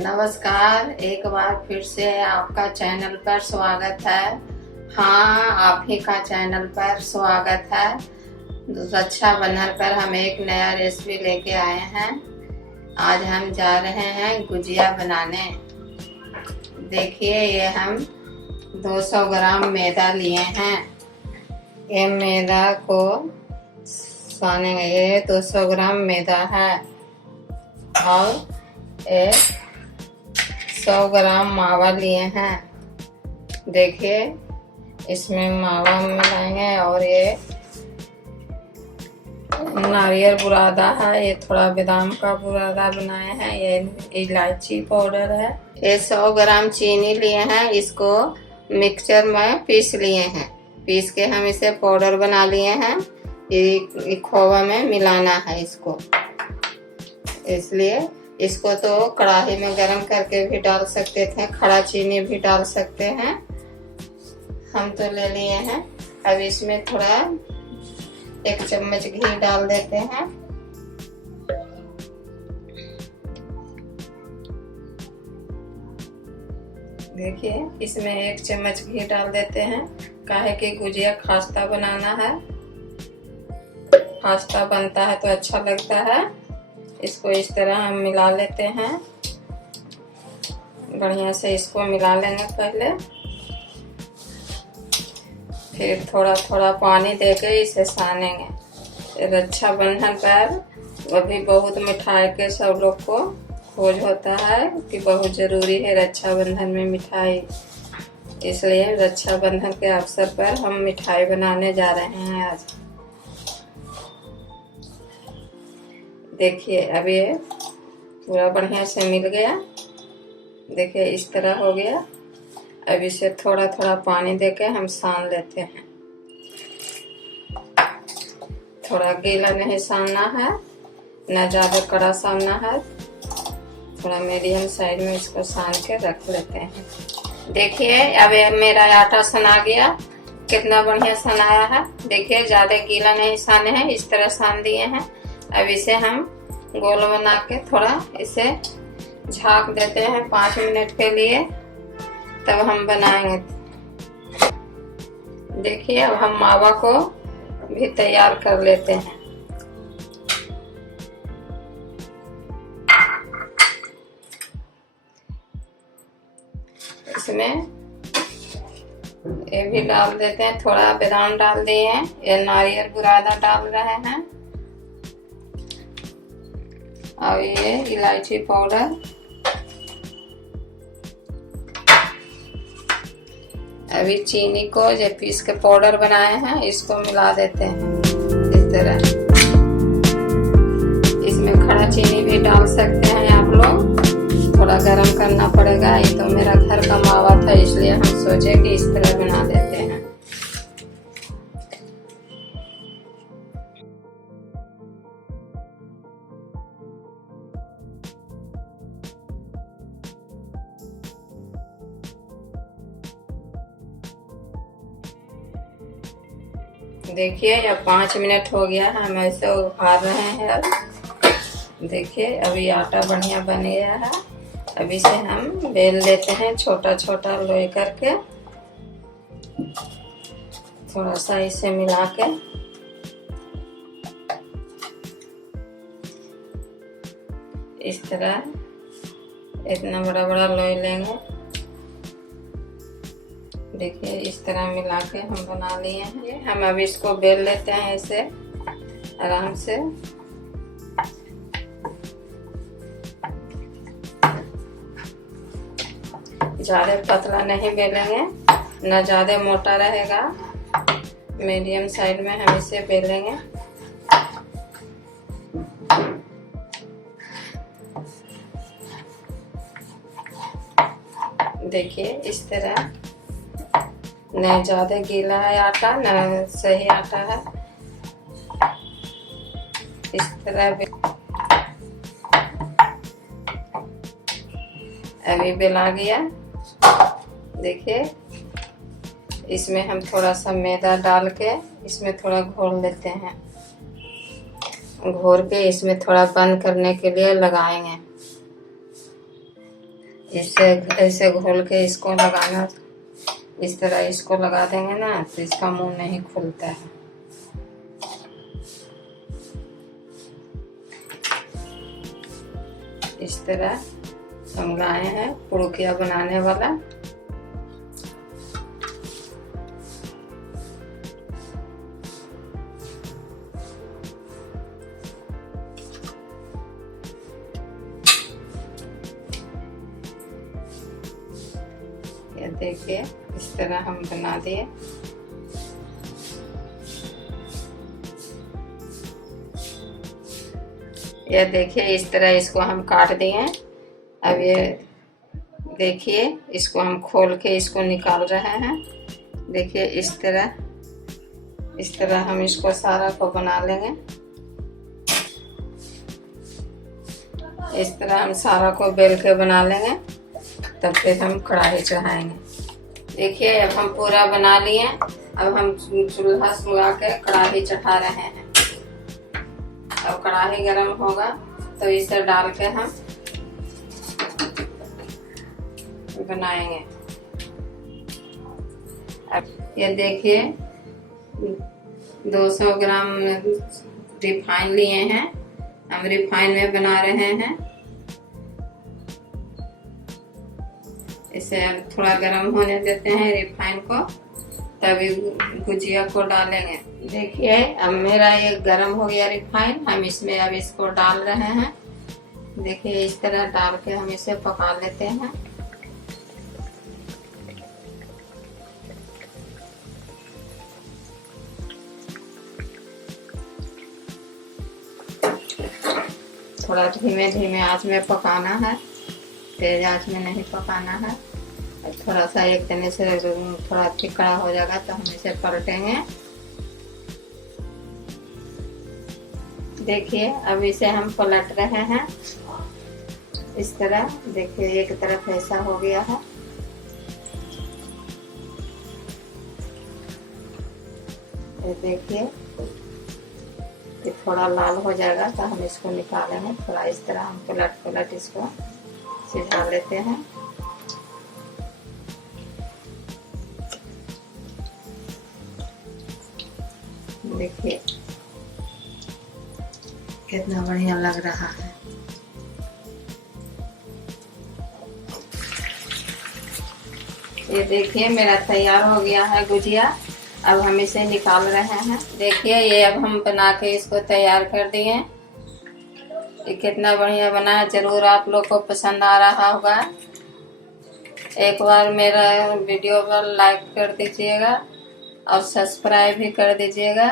नमस्कार, एक बार फिर से आपका चैनल पर स्वागत है। हाँ, आप ही का चैनल पर स्वागत है। रक्षा बंधन पर हम एक नया रेसिपी लेके आए हैं। आज हम जा रहे हैं गुजिया बनाने। देखिए, ये हम 200 ग्राम मैदा लिए हैं। ये मैदा को सानेंगे। ये 200 ग्राम मैदा है और 100 ग्राम मावा लिए हैं। देखिए, इसमें मावा मिलाएंगे और ये नारियल बुरादा है। ये थोड़ा बादाम का बुरादा बनाए हैं। ये इलायची पाउडर है। ये 100 ग्राम चीनी लिए हैं। इसको मिक्सचर में पीस लिए हैं। पीस के हम इसे पाउडर बना लिए हैं। ये खोया में मिलाना है इसको। इसलिए इसको तो कढ़ाई में गरम करके भी डाल सकते थे, खड़ा चीनी भी डाल सकते हैं। हम तो ले लिए हैं। अब इसमें थोड़ा 1 चम्मच घी डाल देते हैं। देखिए, इसमें 1 चम्मच घी डाल देते हैं। काहे कि गुजिया खास्ता बनाना है। खास्ता बनता है तो अच्छा लगता है। इसको इस तरह हम मिला लेते हैं। बढ़िया से इसको मिला लेंगे पहले। फिर थोड़ा थोड़ा पानी देके इसे सानेंगे। रक्षा बंधन पर अभी बहुत मिठाई के सब लोग को खोज होता है कि बहुत ज़रूरी है रक्षा बंधन में मिठाई। इसलिए रक्षा बंधन के अवसर पर हम मिठाई बनाने जा रहे हैं आज। देखिए, अब ये पूरा बढ़िया से मिल गया। देखिए, इस तरह हो गया। अब इसे थोड़ा थोड़ा पानी देके हम सान लेते हैं। थोड़ा गीला नहीं सानना है, न ज़्यादा कड़ा सानना है। थोड़ा मीडियम साइज में इसको सान के रख लेते हैं। देखिए, अब मेरा आटा सना गया। कितना बढ़िया सनाया है। देखिए, ज़्यादा गीला नहीं साने हैं, इस तरह सान दिए हैं। अब इसे हम गोल बना के थोड़ा इसे झाँक देते हैं 5 मिनट के लिए, तब हम बनाएंगे। देखिए, अब हम मावा को भी तैयार कर लेते हैं। इसमें ये भी डाल देते हैं। थोड़ा बादाम डाल दिए हैं। ये नारियल बुरादा डाल रहे हैं और ये इलायची पाउडर। अभी चीनी को जो पीस के पाउडर बनाए हैं इसको मिला देते हैं इस तरह। इसमें खड़ा चीनी भी डाल सकते हैं आप लोग। थोड़ा गरम करना पड़ेगा। ये तो मेरा घर का मावा था, इसलिए हम सोचे कि इस तरह बना देते हैं। देखिए, अब 5 मिनट हो गया है। हम ऐसे उखाड़ रहे हैं। अब देखिए, अभी आटा बढ़िया बन गया है। अब इसे हम बेल लेते हैं छोटा छोटा लोई करके। थोड़ा सा इसे मिला के इस तरह इतना बड़ा बड़ा लोई लेंगे। देखिए, इस तरह मिला के हम बना लिए हैं। हम अब इसको बेल लेते हैं ऐसे आराम से। ज़्यादा पतला नहीं बेलेंगे, न ज़्यादा मोटा रहेगा। मीडियम साइड में हम इसे बेलेंगे। देखिए, इस तरह। न ज़्यादा गीला है आटा, न सही आटा है। इस तरह अभी बेला गया। देखिए, इसमें हम थोड़ा सा मैदा डाल के इसमें थोड़ा घोल लेते हैं। घोल के इसमें थोड़ा बंद करने के लिए लगाएंगे। इससे ऐसे घोल के इसको लगाना, इस तरह इसको लगा देंगे ना तो इसका मुंह नहीं खुलता है। इस तरह हम लाए हैं पुड़किया बनाने वाला। ये देखिए इस तरह हम बना दिए। ये देखिए इस तरह इसको हम काट दिए। अब ये देखिए इसको हम खोल के इसको निकाल रहे हैं। देखिए इस तरह हम इसको सारा को बना लेंगे। इस तरह हम सारा को बेल के बना लेंगे, तब फिर हम कढ़ाई चढ़ाएंगे। देखिए अब हम पूरा बना लिए। अब हम चूल्हा सुलगा के कढ़ाई चढ़ा रहे हैं। अब कढ़ाई गरम होगा तो इसे डाल के हम बनाएंगे। अब ये देखिए 200 ग्राम रिफाइन लिए हैं। हम रिफाइन में बना रहे हैं। इसे अब थोड़ा गर्म होने देते हैं रिफाइन को, तभी गुजिया को डालेंगे। देखिए अब मेरा ये गर्म हो गया रिफाइन। हम इसमें अब इसको डाल रहे हैं। देखिए इस तरह डाल के हम इसे पका लेते हैं। थोड़ा धीमे धीमे आंच में पकाना है, तेज आंच में नहीं पकाना है। थोड़ा सा एक तने से थोड़ा चिकना हो जाएगा तो हम इसे पलटेंगे। देखिए अब इसे हम पलट रहे हैं इस तरह। देखिए एक तरफ ऐसा हो गया है। ये देखिए ये थोड़ा लाल हो जाएगा तो हम इसको निकालेंगे। थोड़ा इस तरह हम पलट इसको सिझा लेते हैं। देखिए कितना बढ़िया लग रहा है। ये देखिए मेरा तैयार हो गया है गुजिया। अब हम इसे निकाल रहे हैं। देखिए ये अब हम बना के इसको तैयार कर दिए। ये कितना बढ़िया बना है। जरूर आप लोग को पसंद आ रहा होगा। एक बार मेरा वीडियो पर लाइक कर दीजिएगा और सब्सक्राइब भी कर दीजिएगा।